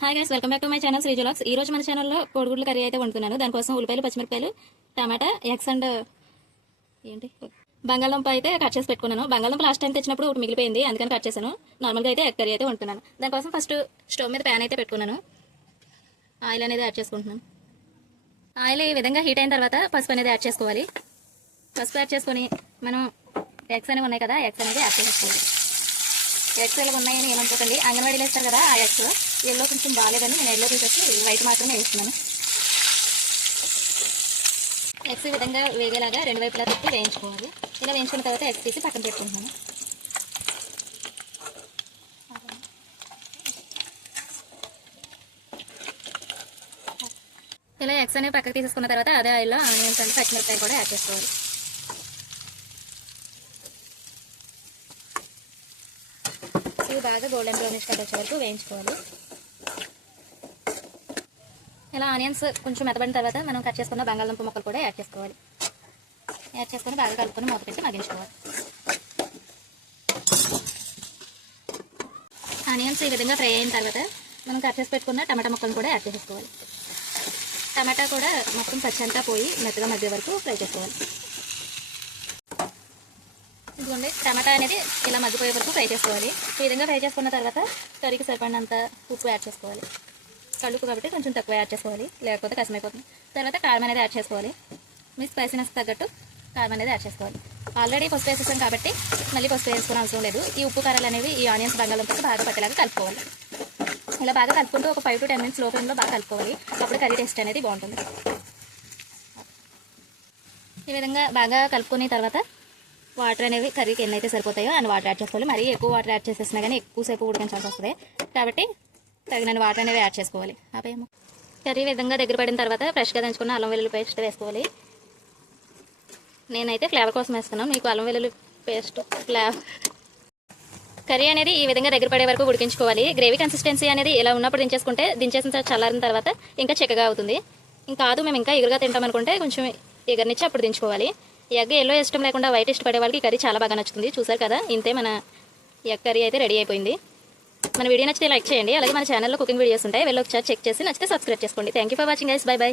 Hi guys, welcome back to my channel Sreeju vlogs. ఈ రోజు మన ఛానల్లో కోడిగుడ్ల కర్రీ అయితే వండుతున్నాను. దానికోసం ఉల్లిపాయలు, పచ్చిమిరపకాయలు, టమాటా, ఎగ్స్ అండ్ బంగాళదుంప అయితే కట్ చేసి పెట్టుకున్నాను. బంగాళదుంప లాస్ట్ టైం తెచ్చినప్పుడు ఒకటి మిగిలిపోయింది, అందుకని కట్ చేశాను. నార్మల్గా అయితే ఎగ్ కర్రీ అయితే వండుతున్నాను. దానికోసం ఫస్ట్ స్టవ్ మీద ప్యాన్ అయితే పెట్టుకున్నాను. ఆయిల్ అనేది యాడ్ చేసుకుంటున్నాను. ఆయిల్ ఈ విధంగా హీట్ అయిన తర్వాత పసుపు అనేది యాడ్ చేసుకోవాలి. పసుపు యాడ్ చేసుకొని మనం ఎగ్స్ అనేవి ఉన్నాయి కదా, ఎగ్స్ అనేది యాడ్ చేసుకోవాలి. ఎగ్స్ ఎలా ఉన్నాయని ఏమనుకోకండి, అంగన్వాడీలో వేస్తారు కదా, ఆ ఎగ్స్ ఎల్లో కొంచెం బాగాలేదని నేను ఎల్లో తీసేసి వైట్ మాత్రమే వేస్తున్నాను. ఎగ్స్ ఈ విధంగా వేగేలాగా రెండు వైపులా తిప్పి వేయించుకోవాలి. ఇలా వేయించుకున్న తర్వాత ఎగ్స్ తీసి పక్కన పెట్టుకుంటున్నాను. ఇలా ఎగ్స్ అనేవి పక్కకు తీసేసుకున్న తర్వాత అదే ఆయిల్లో ఆనియన్స్ అండ్ పచ్చిమిరపకాయలు కూడా యాడ్ చేసుకోవాలి. ఇవి బాగా గోల్డెన్ బ్రౌనిష్ కలర్ వచ్చే వరకు వేయించుకోవాలి. ఇలా ఆనియన్స్ కొంచెం మెత్తబడిన తర్వాత మనం కట్ చేసుకున్న బంగాళదుంప ముక్కలు కూడా యాడ్ చేసుకోవాలి. యాడ్ చేసుకొని బాగా కలుపుకొని మూత పెట్టి మగ్గించుకోవాలి. ఆనియన్స్ ఈ విధంగా ఫ్రై అయిన తర్వాత మనం కట్ చేసి పెట్టుకున్న టమాటా ముక్కలను కూడా యాడ్ చేసుకోవాలి. టమాటా కూడా మొత్తం పచ్చంతా పోయి మెత్తగా మగ్గే వరకు ఫ్రై చేసుకోవాలి. ఇదిగోండి, టమాటా అనేది ఇలా మగ్గిపోయే వరకు ఫ్రై చేసుకోవాలి. ఈ విధంగా ఫ్రై చేసుకున్న తర్వాత కర్రీకి సరిపడినంత ఉప్పు యాడ్ చేసుకోవాలి. కళ్ళుకు కాబట్టి కొంచెం తక్కువ యాడ్ చేసుకోవాలి, లేకపోతే కసమైపోతుంది. తర్వాత కారం అనేది యాడ్ చేసుకోవాలి. మీ స్పైసీనెస్ తగ్గట్టు కారం అనేది యాడ్ చేసుకోవాలి. ఆల్రెడీ పసుపు వేసేసాం కాబట్టి మళ్ళీ పసుపు వేసుకునే అవసరం లేదు. ఈ ఉప్పు కారాలు అనేవి ఈ ఆనియన్స్ బంగాళదుంపకి బాగా పట్టేలాగా కలుపుకోవాలి. ఇలా బాగా కలుపుకుంటూ ఒక 5 to 10 minutes లో ఫ్లేమ్లో బాగా కలుపుకోవాలి. అప్పుడు కర్రీ టేస్ట్ అనేది బాగుంటుంది. ఈ విధంగా బాగా కలుపుకున్న తర్వాత వాటర్ అనేవి కర్రీకి ఎన్నైతే సరిపోతాయో అన్ని వాటర్ యాడ్ చేసుకోవాలి. మరీ ఎక్కువ వాటర్ యాడ్ చేసేసినా కానీ ఎక్కువసేపు ఉడికించాల్సి వస్తుంది, కాబట్టి తగినన్ని వాటర్ అనేవి యాడ్ చేసుకోవాలి. ఆపేమో కర్రీ విధంగా దగ్గర పడిన తర్వాత ఫ్రెష్గా దంచుకున్న అల్లం వెల్లుల్లి పేస్ట్ వేసుకోవాలి. నేనైతే ఫ్లేవర్ కోసం వేస్తున్నాను, మీకు అల్లం వెల్లుల్లి పేస్ట్ కర్రీ అనేది ఈ విధంగా దగ్గర పడే వరకు ఉడికించుకోవాలి. గ్రేవీ కన్సిస్టెన్సీ అనేది ఇలా ఉన్నప్పుడు దించేసుకుంటే దించేసిన చల్లారిన తర్వాత ఇంకా చిక్కగా అవుతుంది. ఇంకా కాదు మేము ఇంకా ఎగురుగా తింటామనుకుంటే కొంచెం ఎగరనిచ్చి అప్పుడు దించుకోవాలి. ఎగ్ ఎల్లో ఇష్టం లేకుండా వైట్ ఇష్టపడే వాళ్ళకి కర్రీ చాలా బాగా నచ్చుతుంది. చూసారు కదా, ఇంతే మన ఎగ్ కర్రీ అయితే రెడీ అయిపోయింది. మన వీడియో నచ్చితే లైక్ చేయండి. అలాగే మన ఛానల్లో కుకింగ్ వీడియోస్ ఉంటాయి, వెళ్ళి ఒకసారి చెక్ చేసి నచ్చితే సబ్స్క్రైబ్ చేసుకోండి. Thank you for watching guys. By by.